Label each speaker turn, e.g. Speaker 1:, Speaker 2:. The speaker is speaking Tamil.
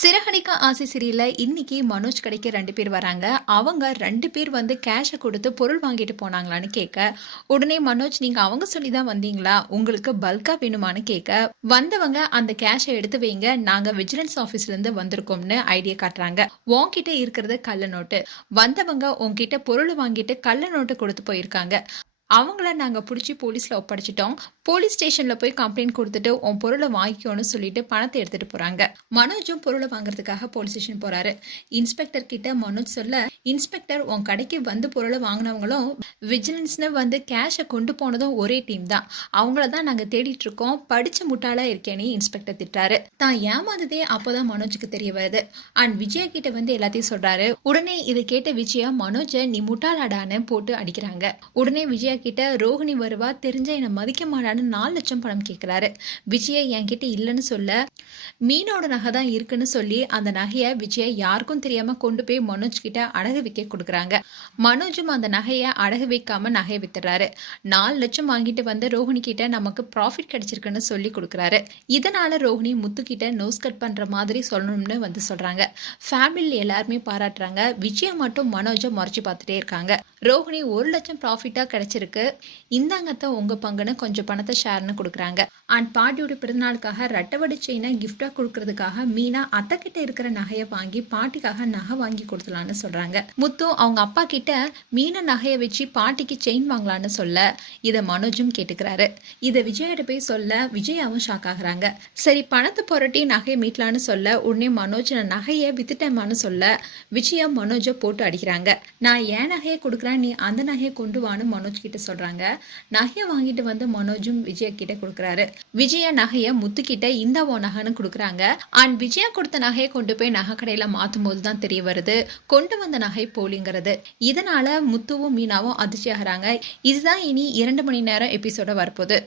Speaker 1: சிறகடிக்க ஆசை சிறியில இன்னைக்கு மனோஜ் கடைக்கு ரெண்டு பேர் வராங்க. அவங்க ரெண்டு பேர் வந்து கேஷை கொடுத்து பொருள் வாங்கிட்டு போனாங்களான்னு கேட்க உடனே மனோஜ் நீங்க அவங்க சொல்லி தான் வந்தீங்களா? உங்களுக்கு பல்கா வேணுமான்னு கேட்க வந்தவங்க அந்த கேஷை எடுத்து வைங்க நாங்க விஜிலன்ஸ் ஆபீஸ்ல இருந்து வந்திருக்கோம்னு ஐடியா காட்டுறாங்க. உன்கிட்ட இருக்கிறது கள்ள நோட்டு வந்தவங்க உன்கிட்ட பொருள் வாங்கிட்டு கள்ள நோட்டு கொடுத்து போயிருக்காங்க. அவங்கள நாங்கள் பிடிச்சி போலீஸில் ஒப்படைச்சிட்டோம். போலீஸ் ஸ்டேஷனில் போய் கம்ப்ளைண்ட் கொடுத்துட்டு உன் பொருளை வாங்கிக்கோன்னு சொல்லிட்டு பணத்தை எடுத்துகிட்டு போகிறாங்க மனோஜும் பொருளை வாங்குறதுக்காக போலீஸ் ஸ்டேஷன் போகிறாரு இன்ஸ்பெக்டர் கிட்ட மனோஜ் சொல்ல இன்ஸ்பெக்டர் உன் கடைக்கு வந்து பொருளை வாங்கினவங்களும் விஜிலன்ஸ்னு வந்து கேஷை கொண்டு போனதும் ஒரே டீம் தான். அவங்கள தான் நாங்கள் தேடிட்டு இருக்கோம். படித்த முட்டாளாக இருக்கேன்னு இன்ஸ்பெக்டர் திட்டாரு தான் ஏமாந்ததே அப்போதான் மனோஜுக்கு தெரிய வருது. அண்ட் விஜயா கிட்ட வந்து எல்லாத்தையும் சொல்கிறாரு உடனே இதை கேட்ட விஜயா மனோஜை நீ முட்டாளாடான்னு போட்டு அடிக்கிறாங்க. உடனே விஜயா கிட்ட ரோஹிணி வருவா தெரிஞ்ச என்னை மதிக்க மாட்டான்னு நாலு லட்சம் பணம் கேட்கிறாரு விஜயா என்கிட்ட இல்லைன்னு சொல்ல மீனோட நகை தான் இருக்குன்னு சொல்லி அந்த நகையை விஜயா யாருக்கும் தெரியாம கொண்டு போய் மனோஜ் கிட்ட அடகு வைக்க கொடுக்குறாங்க. மனோஜும் அந்த நகையை அடகு வைக்காம நகையை வித்துறாரு. நாலு லட்சம் வாங்கிட்டு வந்து ரோஹிணி கிட்ட நமக்கு ப்ராஃபிட் கிடைச்சிருக்குன்னு சொல்லி கொடுக்குறாரு. இதனால ரோஹிணி முத்து கிட்ட நோஸ் கட் பண்ற மாதிரி சொல்லணும்னு வந்து சொல்றாங்க. ஃபேமிலியில் எல்லாருமே பாராட்டுறாங்க. விஜயா மட்டும் மனோஜை முறைச்சு பார்த்துட்டே இருக்காங்க. ரோஹிணி ஒரு லட்சம் ப்ராஃபிட்டா கிடைச்சிருக்கு. இந்தாங்கத்த உங்க பங்குன்னு கொஞ்சம் பணத்தை ஷேர்னு கொடுக்குறாங்க. அண்ட் பாட்டியோட பிறந்தநாளுக்காக ரட்டவடி செயினை கிஃப்டா கொடுக்கறதுக்காக மீனா அத்தை கிட்ட இருக்கிற நகையை வாங்கி பாட்டிக்காக நகை வாங்கி கொடுத்துலான்னு சொல்றாங்க. முத்து அவங்க அப்பா கிட்ட மீன நகையை வச்சு பாட்டிக்கு செயின் வாங்கலான்னு சொல்ல இதை மனோஜும் கேட்டுக்கிறாரு. இதை விஜயிட்ட போய் சொல்ல விஜயாவும் ஷாக் ஆகுறாங்க. சரி பணத்தை புரட்டி நகையை மீட்டலான்னு சொல்ல உடனே மனோஜ் நான் நகையை வித்துட்டேமான்னு சொல்ல விஜயா மனோஜை போட்டு அடிக்கிறாங்க. நான் ஏன் நகையை கொடுக்குறேன்? நீ அந்த நகையை கொண்டு வான்னு மனோஜ் கிட்ட சொல்றாங்க. நகையை வாங்கிட்டு வந்து மனோஜும் விஜயா கிட்ட கொடுக்குறாரு. விஜயா நகையை முத்து கிட்ட இந்த ஓ நகைன்னு கொடுக்குறாங்க. அண்ட் விஜயா கொடுத்த நகையை கொண்டு போய் நகை கடையில மாத்தும் போது தான் தெரிய வருது. கொண்டு வந்த நகை போலிங்கிறது. இதனால முத்துவும் மீனாவும் அதிர்ச்சி ஆகுறாங்க இதுதான் இனி இரண்டு மணி நேரம் எபிசோட வரப்போகுது.